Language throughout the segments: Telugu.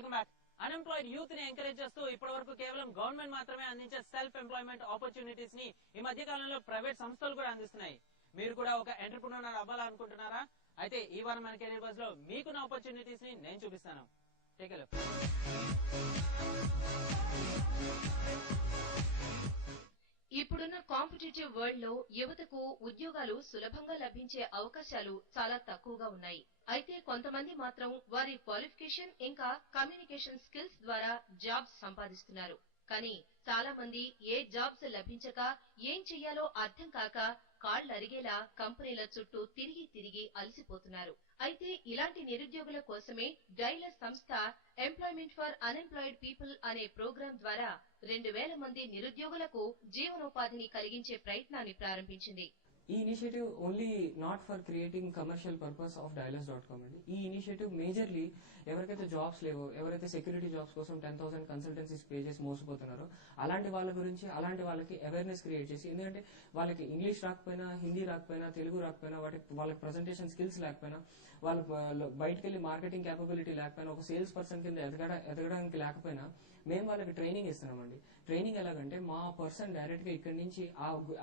Welcome back. అన్ఎంప్లాయిడ్ యూత్ ని ఎంకరేజ్ చేస్తూ ఇప్పటి వరకు కేవలం గవర్నమెంట్ మాత్రమే అందించే సెల్ఫ్ ఎంప్లాయ్మెంట్ ఆపర్చునిటీస్ ని ఈ మధ్య కాలంలో ప్రైవేట్ సంస్థలు కూడా అందిస్తున్నాయి. మీరు కూడా ఒక ఎంటర్‌ప్రెన్యూర్ అవ్వాలనుకుంటున్నారా? అయితే ఈ వారం మన కెరీర్ బస్ లో మీకున్న ఆపర్చునిటీస్ ని నేను చూపిస్తాను. Take a look. ఇప్పుడున్న కాంపిటేటివ్ వరల్డ్ లో యువతకు ఉద్యోగాలు సులభంగా లభించే అవకాశాలు చాలా తక్కువగా ఉన్నాయి. అయితే కొంతమంది మాత్రం వారి క్వాలిఫికేషన్ ఇంకా కమ్యూనికేషన్ స్కిల్స్ ద్వారా జాబ్స్ సంపాదిస్తున్నారు. కానీ చాలా మంది ఏ జాబ్స్ లభించక ఏం చెయ్యాలో అర్థం కాక కాళ్లరిగేలా కంపెనీల చుట్టూ తిరిగి తిరిగి అలసిపోతున్నారు. అయితే ఇలాంటి నిరుద్యోగుల కోసమే డైలస్ సంస్థ ఎంప్లాయ్మెంట్ ఫర్ అన్ఎంప్లాయిడ్ పీపుల్ అనే ప్రోగ్రాం ద్వారా 2000 మంది నిరుద్యోగులకు జీవనోపాధిని కలిగించే ప్రయత్నాన్ని ప్రారంభించింది. ఈ initiative only not for creating commercial purpose of dialis.com అండి. ఈ ఇనిషియేటివ్ మేజర్లీ ఎవరికైతే జాబ్స్ లేవో, ఎవరైతే సెక్యూరిటీ జాబ్స్ కోసం 10,000 కన్సల్టెన్సీస్ పే చేసి మోసపోతున్నారో అలాంటి వాళ్ళ గురించి, అలాంటి వాళ్ళకి అవేర్నెస్ క్రియేట్ చేసి, ఎందుకంటే వాళ్ళకి ఇంగ్లీష్ రాకపోయినా, హిందీ రాకపోయినా, తెలుగు రాకపోయినా, వాళ్ళకి ప్రజెంటేషన్ స్కిల్స్ లేకపోయినా, వాళ్ళు బయటకు వెళ్లి మార్కెటింగ్ క్యాపబిలిటీ లేకపోయినా, ఒక సేల్స్ పర్సన్ కింద ఎదగడానికి లేకపోయినా మేము వాళ్ళకి ట్రైనింగ్ ఇస్తున్నామండి. ట్రైనింగ్ ఎలాగంటే మా పర్సన్ డైరెక్ట్ గా ఇక్కడి నుంచి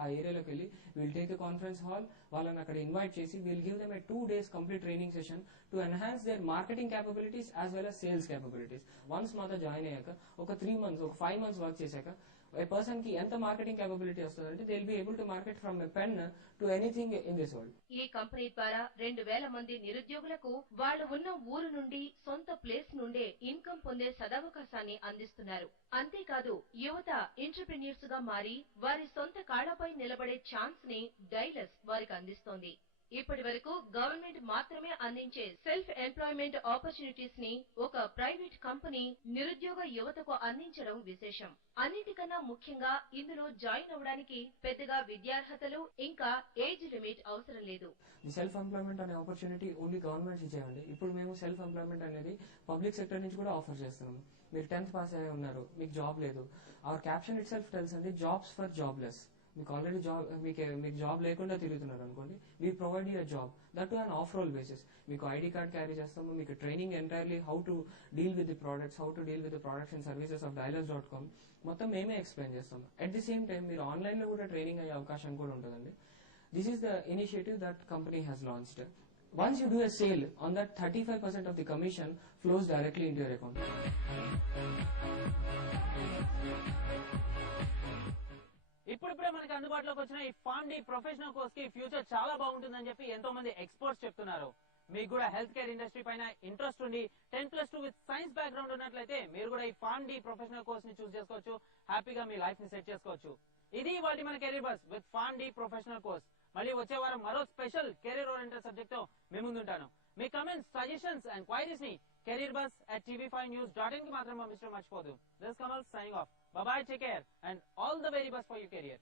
ఆ ఏరియాలోకి వెళ్ళి విల్ టేక్ కాన్ఫరెన్స్ హాల్, వాళ్ళని అక్కడ ఇన్వైట్ చేసి will give them 2 days complete training session to enhance their marketing capabilities as well as sales capabilities. Once మాతో జాయిన్ అయ్యాక ఒక 3 months, ఒక 5 months వర్క్ చేశాక ఏ పర్సన్ కి ఎంత మార్కెటింగ్ క్యాపబిలిటీ వస్తుందంటే they will be able to market from a pen to anything in this world. ఈ కంపెనీ ద్వారా 2000 మంది నిరుద్యోగులకు వాళ్ళు ఉన్న ఊరు నుండి, సొంత ప్లేస్ నుండే ఇన్కమ్ పొందే సదవకాశాన్ని అందిస్తున్నారు. అంతేకాదు యువత ఎంటర్‌ప్రెన్యూర్స్ గా మారి వారి సొంత కాళ్లపై నిలబడే ఛాన్స్ ని డైలస్ వారికి అందిస్తోంది. ఇప్పటి వరకు గవర్నమెంట్ మాత్రమే అందించే సెల్ఫ్ ఎంప్లాయ్మెంట్ ఆపర్చునిటీస్ ని ఒక ప్రైవేట్ కంపెనీ నిరుద్యోగ యువతకు అందించడం విశేషం. అన్నిటికన్నా ముఖ్యంగా ఇందులో జాయిన్ అవ్వడానికి పెద్దగా విద్యార్హతలు ఇంకా ఏజ్ లిమిట్ అవసరం లేదు. సెల్ఫ్ ఎంప్లాయ్మెంట్ అనే ఆపర్చునిటీ ఓన్లీ గవర్నమెంట్ ఇచ్చేయండి. ఇప్పుడు మేము సెల్ఫ్ ఎంప్లాయ్మెంట్ అనేది పబ్లిక్ సెక్టర్ నుంచి కూడా ఆఫర్ చేస్తున్నాము. మీరు 10th పాస్ అయ్యి ఉన్నారు, మీకు జాబ్ లేదు. Our caption itself tells అండి, జాబ్స్ ఫర్ జాబ్లెస్. మీకు ఆల్రెడీ జాబ్, మీకు జాబ్ లేకుండా తిరుగుతున్నారు అనుకోండి, we provide you job, that too on off roll basis. మీకు ఐడి కార్డ్ క్యారీ చేస్తాము, మీకు training entirely how to deal with the products, how to deal with the products and services of dialis.com మొత్తం మేమే ఎక్స్ప్లెయిన్ చేస్తాము. అట్ ది సేమ్ టైం మీరు ఆన్లైన్ లో కూడా ట్రైనింగ్ అయ్యే అవకాశం కూడా ఉంటుందండి. This is the initiative that company has launched. Once you do a sale, on that 35% of the commission flows directly into your account. ఇప్పుడిప్పుడే మనకి అందుబాటులోకి వచ్చిన ఈ ఫార్మ్ డి ప్రొఫెషనల్ కోర్స్ కి ఫ్యూచర్ చాలా బాగుంటుందని చెప్పి ఎంతో మంది ఎక్స్పర్ట్స్ చెప్తున్నారు. మీకు కూడా హెల్త్ కేర్ ఇండస్ట్రీ పైన ఇంట్రెస్ట్ ఉండి 10+2 విత్ సైన్స్ బ్యాక్గ్రౌండ్ ఉన్నట్లయితే మీరు కూడా ఈ ఫార్మ్ డి ప్రొఫెషనల్ కోర్స్ ని చూస్ చేసుకోవచ్చు. హ్యాపీగా మీ లైఫ్ ని సెట్ చేసుకోవచ్చు. ఇది వాటి మన కెరీర్ బస్ with Pharm D professional course. మళ్ళీ వచ్చే వారం మరో స్పెషల్ కెరీర్ ఓరియంటెడ్ సబ్జెక్ట్ తో మీ ముందుంటాను. మీ కమెంట్స్, సజెషన్స్ అండ్ క్వైరీస్ ని careerbus@tv5news.in కి మాత్రం పంపించడం మర్చిపోదు. This Kamal signing off. Bye bye, take care and all the very best for your career.